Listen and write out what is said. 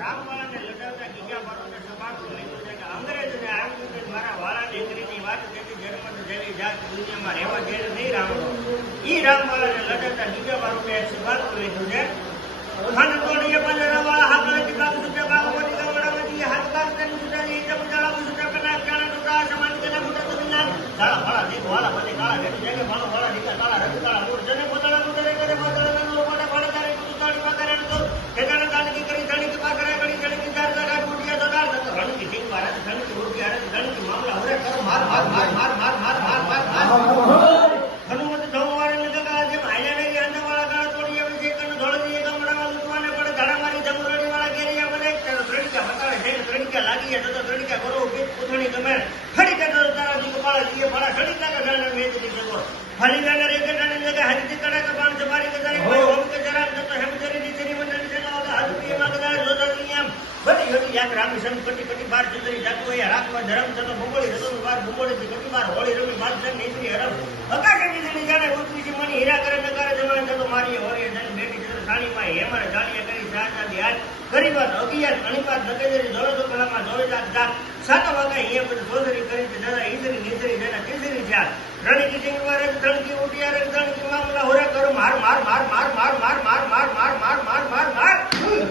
રામવાળાને લડાવતા giga બારોને સભાગૃહ લીધું છે કે અંગ્રેજોને આવ્યું કે મારા વાળા દીકરીની વાત તેથી જન્મ જેવી જાત દુનિયામાં રહેવા દે નહીં રામ. ઈ રામવાળાને લડાવતા ગીગા બારોને સભાગૃહ લીધું છે. ખાન તોડીએ પંજરાવાળા હાકળે ટીકામ સુટે બાગોટી ગવડાવતી હાથકાર તેન સુટાની ઇતમ જળાવું સુટા કના કાણા ટુકા સમાન કેના ફૂટા તો વિના કાળા ફળા દેખ વાળા બને કાળા દેખ જેને ભાણો વાળા દીકા કાળા રંગ કાળા મૂળ જને પોતાના મુદરે કરે પોતાના નો મોટા ફળા તારે કુતાડી પાકરે તો કેદાને તાણી કરી તાણી કે પાકરે ગડી ગડી કે ચાર ચાર મુડિયા દોડાર તો રણકી ઠીક વાળા ધણકી ઉડકી આરે ધણકી મામલા હોરે કરો માર માર માર માર માર માર માર માર માર હનુમત ધોવારે લગા જેમ આયા ને આંદાવાળા કાળા તોડીએ વિજય કન ધોળદીએ ગમડાવા લૂટવાને પડે ધાડામારી જમરોડી વાળા કેરિયા બને ત્રણકા બતાવે છે ત્રણકા લાગીએ તો ત્રણકા કરો કે પૂછણી તમે ખડી કે તારા દી કપાળા દીએ પાડા ખડી લાગે ગાના મેચ દી જગો ફાલી ગાના રે કે ટાણી લગા હરી કડા કે બાણ જમારી કે તારી કોઈ હોમ કે જરા તો હેમજરી ની તેરી મંડળી છે ના હાજરી માં ગદા જોતા નિયમ બધી હોતી યાક રામી સમ કટી કટી બાર ચંદ્રી જાતો એ રાખવા ધરમ ચલો ભૂગોળી રતો બાર ભૂગોળી થી કટી બાર હોળી રમી બાર જન નીતરી હરમ હકાકે નીતરી જાણે ઉતરી જી મની હીરા કરે નકારે જમાને તો મારી હોરી જન બેટી ચંદ્ર સાણી માં હેમર જાણીએ કરી સાજા હાથ ગરીબાત અગિયાર અણીપાત નગેરી દોડો તો કલામાં દોડે જાત સાતો વાગે અહીંયા બધું ગોદરી કરી જરા ઈંદરી નીતરી જરા તીસરી જાત રણકી ટીંગવારે ધણકી ઉટિયારે ધણકી મામલા હોરે કરો માર માર માર માર માર માર માર માર માર માર માર માર માર